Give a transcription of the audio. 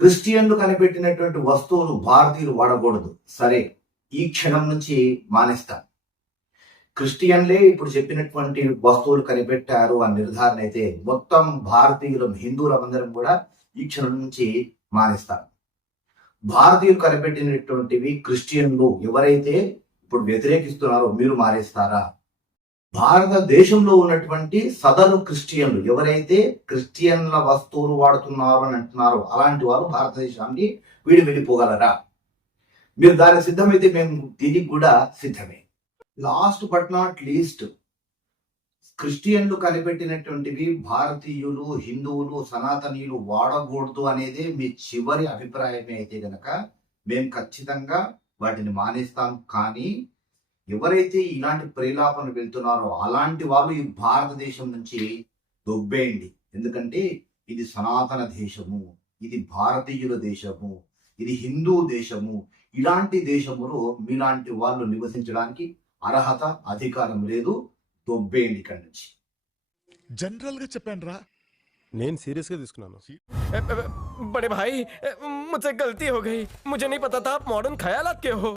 క్రిస్టియన్లు కనిపెట్టినటువంటి వస్తువులు భారతీయులు వాడకూడదు. సరే, ఈ క్షణం నుంచి మానేస్తాం. క్రిస్టియన్లే ఇప్పుడు చెప్పినటువంటి వస్తువులు కనిపెట్టారు అని నిర్ధారణ అయితే మొత్తం భారతీయులం హిందువులందరం కూడా ఈ క్షణం నుంచి మానేస్తాం. భారతీయులు కనిపెట్టినటువంటివి క్రిస్టియన్లు ఎవరైతే ఇప్పుడు వ్యతిరేకిస్తున్నారో మీరు మానేస్తారా? భారతదేశంలో ఉన్నటువంటి సదరు క్రిస్టియన్లు ఎవరైతే క్రిస్టియన్ల వస్తువులు వాడుతున్నారు అని అంటున్నారో అలాంటి వారు భారతదేశాన్ని వెళ్ళిపోగలరా? మీరు దానికి సిద్ధమైతే మేము దీనికి కూడా సిద్ధమే. లాస్ట్ బట్ నాట్ లీస్ట్, క్రిస్టియన్లు కనిపెట్టినటువంటివి భారతీయులు, హిందువులు, సనాతనీయులు వాడకూడదు అనేదే మీ చివరి అభిప్రాయమే అయితే గనక మేము ఖచ్చితంగా వాటిని మానేస్తాం. కానీ ఎవరైతే ఇలాంటి ప్రేలాపనలు వెళ్తున్నారో అలాంటి వాళ్ళు ఈ భారతదేశం నుంచి దొబ్బేయండి. ఎందుకంటే ఇది సనాతన దేశము, ఇది భారతీయుల దేశము, ఇది హిందూ దేశము. ఇలాంటి దేశములో మీలాంటి వాళ్ళు నివసించడానికి అర్హత, అధికారం లేదు. దొబ్బేయండి ఇక్కడి నుంచి. जनरल గా చెప్పాను రా. నేను సీరియస్ గా తీసుకున్నాను. बड़े भाई, मुझसे गलती हो गई। मुझे नहीं पता था आप मॉडर्न ख्यालात के हो।